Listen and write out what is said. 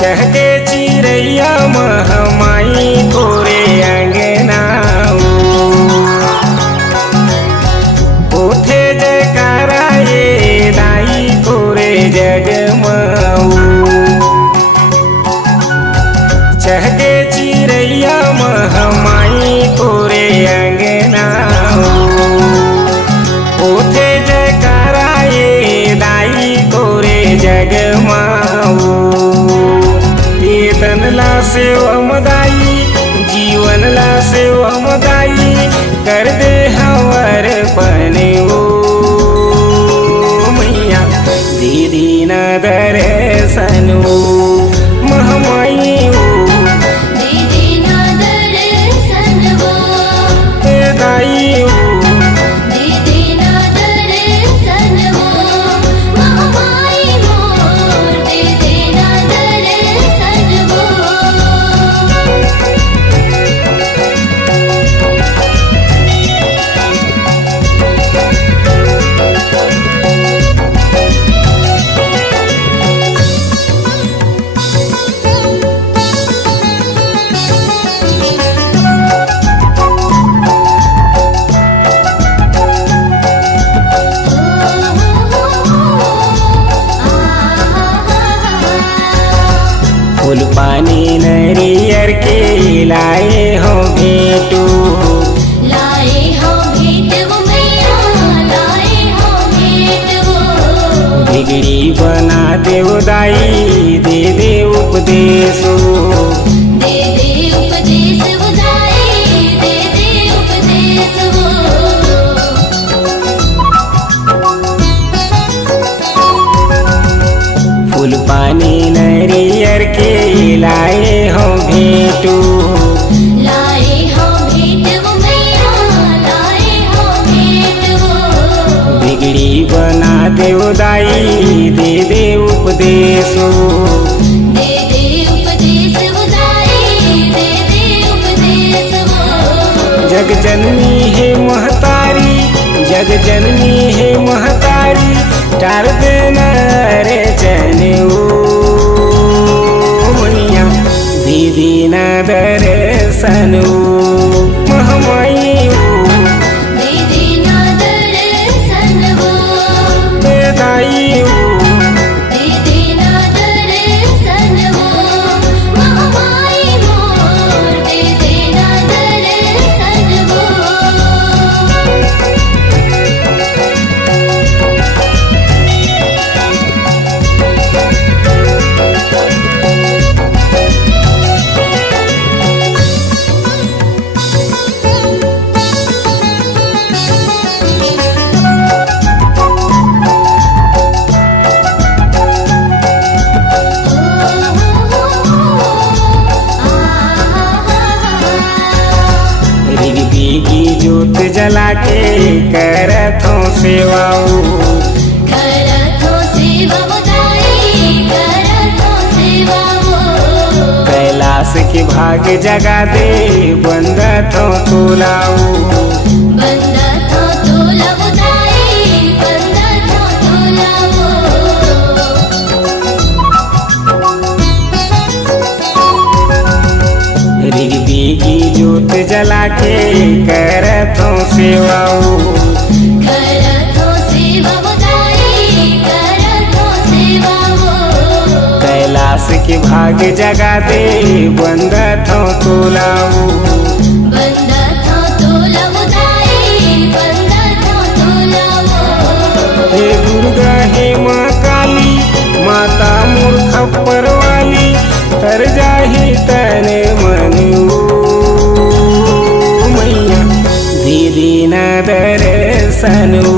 चहके चिरैया महमाई तोरे अंगना उठे जयकारा ये दाई तोरे जगमऊ चहके चिरैया महमाई तोरे अंगना उठे जयकारा ये दाई तोरे जगमऊ तनला सेवमदाई जीवन ला सेवमदाई कर दे हवर पने वो मैया दीदी न दर्शन वो महमाई वो दीदी ना दर्शन वो दाई वो दीदी ना दर्शन वो महमाई मोर दीदी ना दर्शन वो फूल पानी नरियर के लाए हो भेटू लाए हो भेंट वो मैया लाए हो भेंट वो बिगड़ी बना देव दाई दे दे उपदेशो दे दे उपदेश वो दाई दे दे उपदेश वो फूल पानी नरियर के लाए हो भेटू लाए हो भेंट वो मैया लाए हो भेंट वो बिगड़ी बना देव दाई दे दे उपदेशो दे दे उपदेश वो दाई दे दे उपदेश वो जग जननी है महतारी जग जननी है महतारी टार देना रे चने ओ मैया दीदी न दर्शन ओ महमाई ओ दीदी ना दर्शन वो दाई ओ दीदी ना दर्शन वो महमाई मोर दीदी ना दर्शन वो रिगदी की जोत जला के करथो सेवाऊ करथो सेवा वो दाई करथो सेवा वो कैलाश के भाग जगा दे बंदथो तुलाऊ बंदथो तोला वो दाई बंदथो तोला वो रिगदी की जोत जला के करथो सेवाऊ करथो सेवा वो दाई करथो सेवा वो कैलाश के भाग जगा दे बंदथो तुलाऊ बंदथो तोला वो दाई बंदथो तोला वो हे दुर्गा हे माँ काली माता मूर्ख परवाली तर जाही तने मन ओ मैया दीदी न दर्शन ओ